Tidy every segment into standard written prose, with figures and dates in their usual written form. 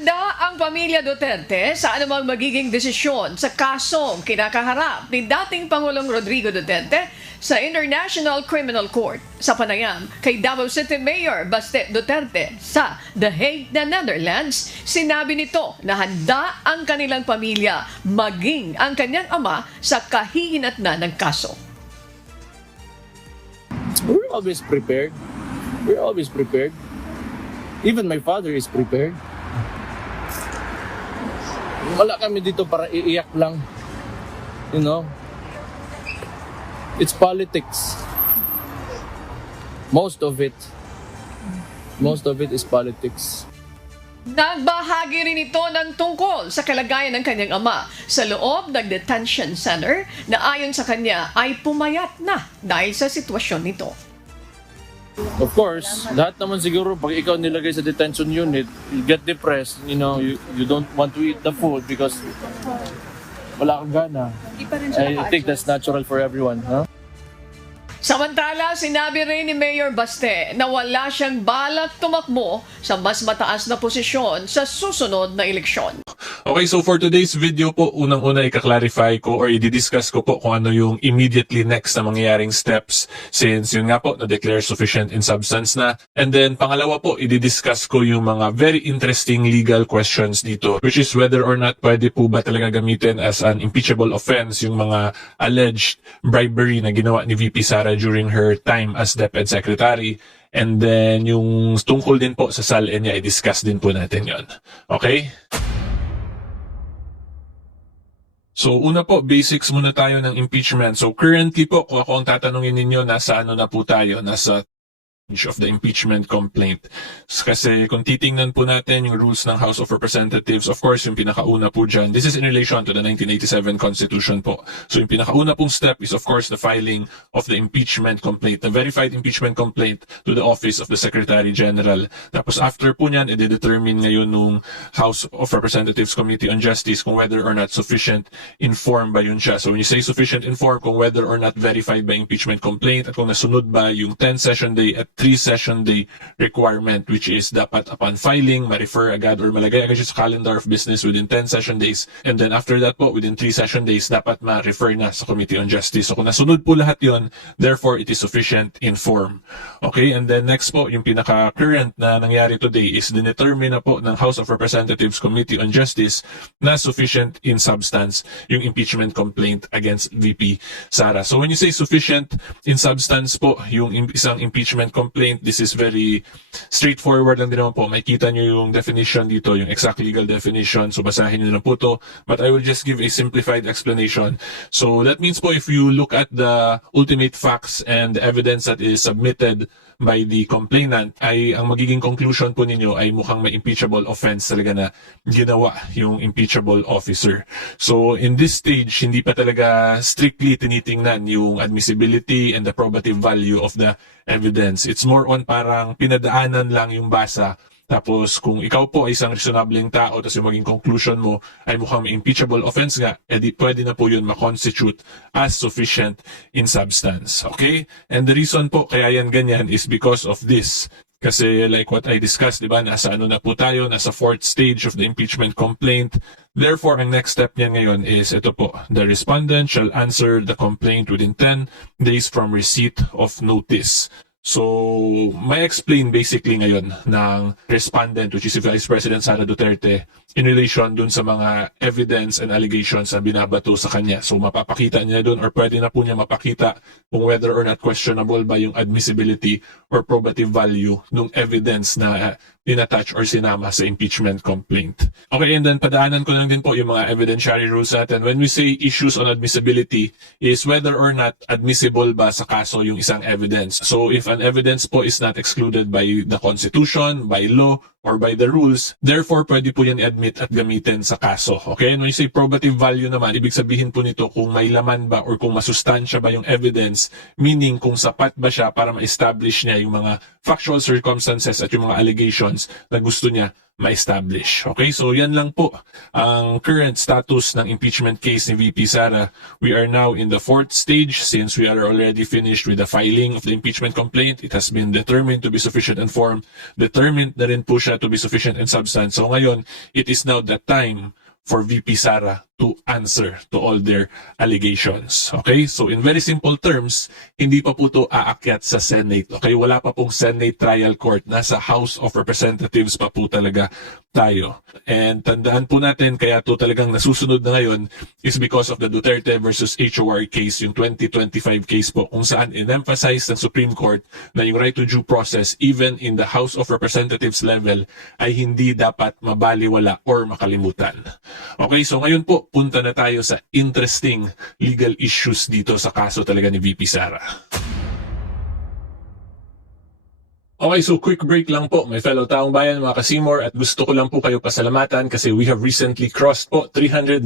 Handa ang pamilya Duterte sa anumang magiging desisyon sa kasong kinakaharap ni dating Pangulong Rodrigo Duterte sa International Criminal Court sa panayam kay Davao City Mayor Baste Duterte sa The Hague na Netherlands. Sinabi nito na handa ang kanilang pamilya maging ang kanyang ama sa kahihinatnan ng kaso. We're always prepared. We're always prepared. Even my father is prepared. Wala kami dito para iiyak lang. You know? It's politics. Most of it is politics. Nagbahagi rin ito ng tungkol sa kalagayan ng kanyang ama sa loob ng detention center na ayon sa kanya ay pumayat na dahil sa sitwasyon nito. Of course, lahat naman siguro pag ikaw nilagay sa detention unit, you get depressed, you know, you don't want to eat the food because wala kang gana. I think that's natural for everyone, huh? Samantala, sinabi rin ni Mayor Baste na wala siyang balak tumakbo sa mas mataas na posisyon sa susunod na eleksyon. Okay, so for today's video po, unang-una i-clarify ko or i-discuss ko po kung ano yung immediately next na mangyayaring steps since yun nga po, na-declare sufficient in substance na. And then pangalawa po, i-discuss ko yung mga very interesting legal questions dito, which is whether or not pwede po ba talaga gamitin as an impeachable offense yung mga alleged bribery na ginawa ni VP Sara during her time as DepEd Secretary. And then yung tungkol din po sa SALE niya, i-discuss din po natin yon. Okay? So una po, basics muna tayo ng impeachment. So currently po, kung ako ang tatanungin ninyo, nasa ano na po tayo? Nasa of the impeachment complaint. Kasi kung titingnan po natin yung rules ng House of Representatives, of course, yung pinakauna po dyan, this is in relation to the 1987 Constitution po. So yung pinakauna pong step is of course the filing of the impeachment complaint, the verified impeachment complaint to the Office of the Secretary General. Tapos after po nyan, i-determine ngayon nung House of Representatives Committee on Justice kung whether or not sufficient informed ba yun siya. So when you say sufficient informed, kung whether or not verified by impeachment complaint at kung nasunod ba yung 10-session day at 3-session day requirement, which is dapat upon filing, ma-refer agad or malagay agad siya sa calendar of business within 10 session days. And then after that po, within 3 session days, dapat ma-refer na sa Committee on Justice. So kung nasunod po lahat yon, therefore it is sufficient in form. Okay, and then next po, yung pinaka-current na nangyari today is dinetermine na po ng House of Representatives Committee on Justice na sufficient in substance yung impeachment complaint against VP Sara. So when you say sufficient in substance po, yung isang impeachment complaint, this is very straightforward lang din naman po. Makikita nyo yung definition dito, yung exact legal definition. So basahin nyo na po to. But I will just give a simplified explanation. So that means po if you look at the ultimate facts and evidence that is submitted by the complainant, ay ang magiging conclusion po ninyo ay mukhang may impeachable offense talaga na ginawa yung impeachable officer. So in this stage, hindi pa talaga strictly tinitingnan yung admissibility and the probative value of the evidence. It's more on parang pinadaanan lang yung basa. Tapos kung ikaw po ay isang reasonableng tao tapos yung maging conclusion mo ay mukhang may impeachable offense nga, edi pwede na po yun ma-constitute as sufficient in substance. Okay? And the reason po kaya yan ganyan is because of this. Kasi like what I discussed, di ba, nasa ano na po tayo, nasa 4th stage of the impeachment complaint. Therefore, ang next step niya ngayon is ito po, the respondent shall answer the complaint within 10 days from receipt of notice. So, may explain basically ngayon ng respondent, which is si Vice President Sara Duterte, in relation dun sa mga evidence and allegations na binabato sa kanya. So, mapapakita niya dun or pwede na po niya mapakita kung whether or not questionable ba yung admissibility or probative value ng evidence na inattach or sinama sa impeachment complaint. Okay, and then padaanan ko lang din po yung mga evidentiary rules natin. When we say issues on admissibility is whether or not admissible ba sa kaso yung isang evidence. So if an evidence po is not excluded by the Constitution, by law, or by the rules, therefore pwede po yan i-admit at gamitin sa kaso. Okay? And when you say probative value naman, ibig sabihin po nito kung may laman ba or kung masustansya ba yung evidence, meaning kung sapat ba siya para ma-establish niya yung mga factual circumstances at yung mga allegations na gusto niya ma-establish. Okay, so yan lang po ang current status ng impeachment case ni VP Sara. We are now in the 4th stage since we are already finished with the filing of the impeachment complaint. It has been determined to be sufficient in form, determined na rin po siya to be sufficient in substance. So ngayon, it is now the time for VP Sara to answer to all their allegations. Okay? So in very simple terms, hindi pa po ito aakyat sa Senate. Okay? Wala pa pong Senate trial court. Nasa House of Representatives pa po talaga tayo. And tandaan po natin, kaya ito talagang nasusunod na ngayon is because of the Duterte versus HOR case, yung 2025 case po, kung saan in-emphasize ng Supreme Court na yung right to due process, even in the House of Representatives level, ay hindi dapat mabaliwala or makalimutan. Okay, so ngayon po, punta na tayo sa interesting legal issues dito sa kaso talaga ni VP Sara. Okay, so quick break lang po, my fellow taong bayan, mga Kasimor, at gusto ko lang po kayo pasalamatan kasi we have recently crossed po 390,000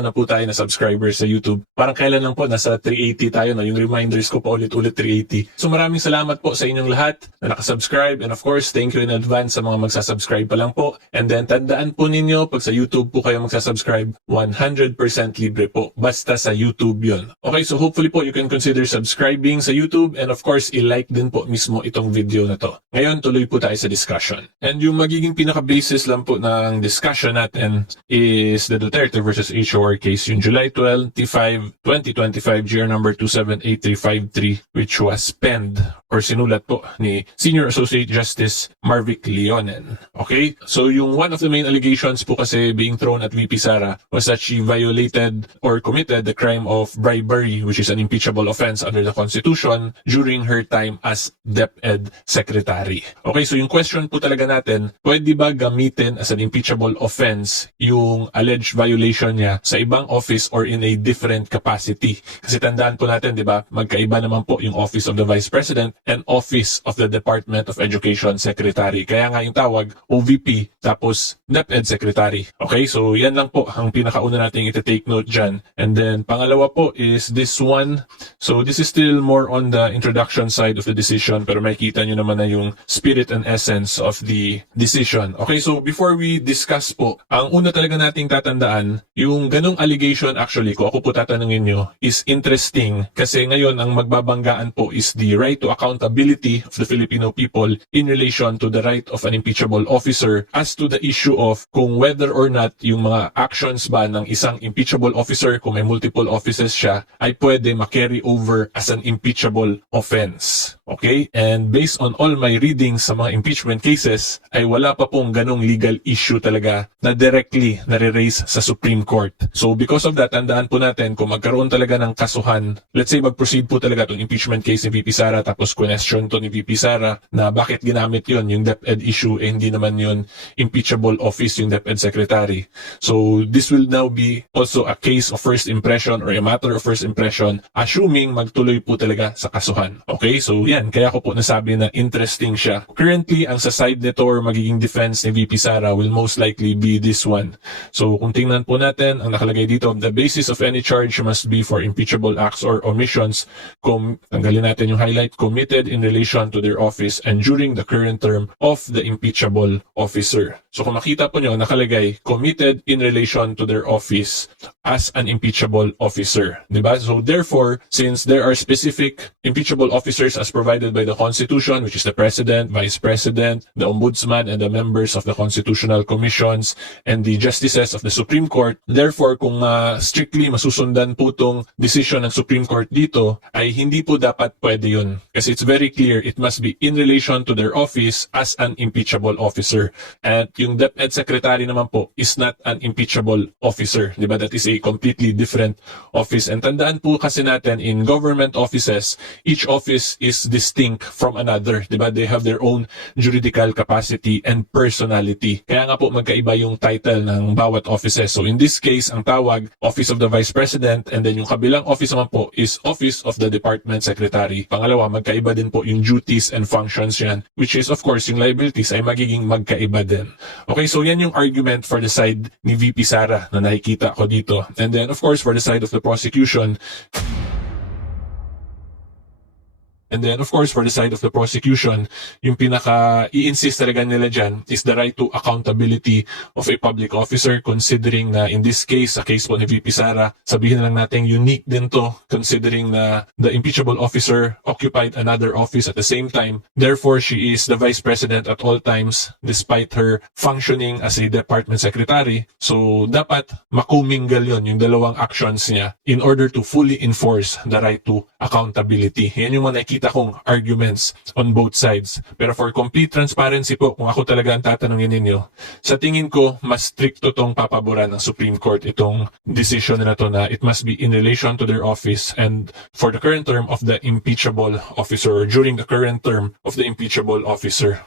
na po tayo na subscribers sa YouTube. Parang kailan lang po, nasa 380 tayo na, yung reminders ko pa ulit-ulit 380. So maraming salamat po sa inyong lahat na nakasubscribe, and of course, thank you in advance sa mga magsasubscribe pa lang po. And then tandaan po ninyo, pag sa YouTube po kayo magsasubscribe, 100% libre po, basta sa YouTube yon. Okay, so hopefully po you can consider subscribing sa YouTube, and of course, i-like din po mismo itong video na to. Ngayon, tuloy po tayo sa discussion. And yung magiging pinaka-basis lang po ng discussion natin is the Duterte versus HOR case, yung July 25, 2025, GR number 278353, which was penned or sinulat po ni Senior Associate Justice Marvic Leonen. Okay? So yung one of the main allegations po kasi being thrown at VP Sara was that she violated or committed the crime of bribery, which is an impeachable offense under the Constitution, during her time as DepEd Secretary. Okay, so yung question po talaga natin, pwede ba gamitin as an impeachable offense yung alleged violation niya sa ibang office or in a different capacity? Kasi tandaan po natin, di ba, magkaiba naman po yung Office of the Vice President and Office of the Department of Education Secretary. Kaya nga yung tawag, OVP, tapos DepEd Secretary. Okay, so yan lang po ang pinakauna natin iti-take note dyan. And then, pangalawa po is this one. So this is still more on the introduction side of the decision, pero makikita nyo naman na yung spirit and essence of the decision. Okay, so before we discuss po, ang una talaga nating tatandaan, yung ganong allegation actually, kung ako po tatanungin nyo, is interesting kasi ngayon ang magbabanggaan po is the right to accountability of the Filipino people in relation to the right of an impeachable officer as to the issue of kung whether or not yung mga actions ba ng isang impeachable officer, kung may multiple offices siya, ay pwede ma-carry over as an impeachable offense. Okay? And based on all my readings sa mga impeachment cases, ay wala pa pong ganong legal issue talaga na directly nare-raise sa Supreme Court. So because of that, tandaan po natin kung magkaroon talaga ng kasuhan, let's say mag-proceed po talaga itong impeachment case ni VP Sara, tapos question to ni VP Sara na bakit ginamit yon yung DepEd issue, eh hindi naman yun impeachable office yung DepEd Secretary. So this will now be also a case of first impression or a matter of first impression, assuming magtuloy po talaga sa kasuhan. Okay, so yan, kaya ko po nasabi na interesting siya. Currently, ang sa side nito or magiging defense ni VP Sara will most likely be this one. So kung tingnan po natin, ang nakalagay dito, the basis of any charge must be for impeachable acts or omissions. Tanggalin natin yung highlight, committed in relation to their office and during the current term of the impeachable officer. So kung makita po nyo, nakalagay, committed in relation to their office as an impeachable officer. Diba? So therefore, since there are specific impeachable officers as provided by the Constitution, which is the President, Vice President, the Ombudsman, and the members of the Constitutional Commissions, and the Justices of the Supreme Court, therefore, kung strictly masusundan po itong decision ng Supreme Court dito, ay hindi po dapat pwede yun. Kasi it's very clear, it must be in relation to their office as an impeachable officer. And yung DepEd Secretary naman po is not an impeachable officer. Diba? That is a completely different office. And tandaan po kasi natin, in government offices, each office is distinct from another. Diba? They have their own juridical capacity and personality. Kaya nga po magkaiba yung title ng bawat offices. So in this case, ang tawag, Office of the Vice President, and then yung kabilang office naman po is Office of the Department Secretary. Pangalawa, magkaiba din po yung duties and functions yan, which is of course yung liabilities ay magiging magkaiba din. Okay, so yan yung argument for the side ni VP Sara na nakikita ko dito. And then of course for the side of the prosecution, And then, of course, for the side of the prosecution, yung pinaka-i-insist talaga nila dyan is the right to accountability of a public officer, considering na in this case, sa case po ni VP Sara, sabihin na lang natin unique din to, considering na the impeachable officer occupied another office at the same time. Therefore, she is the vice president at all times despite her functioning as a department secretary. So, dapat makumingal yun, yung dalawang actions niya in order to fully enforce the right to accountability. Yan yung mga nakikita kong arguments on both sides. Pero for complete transparency po, kung ako talaga ang tatanungin ninyo, sa tingin ko, mas stricto tong papaboran ng Supreme Court itong decision na to na it must be in relation to their office and for the current term of the impeachable officer or during the current term of the impeachable officer.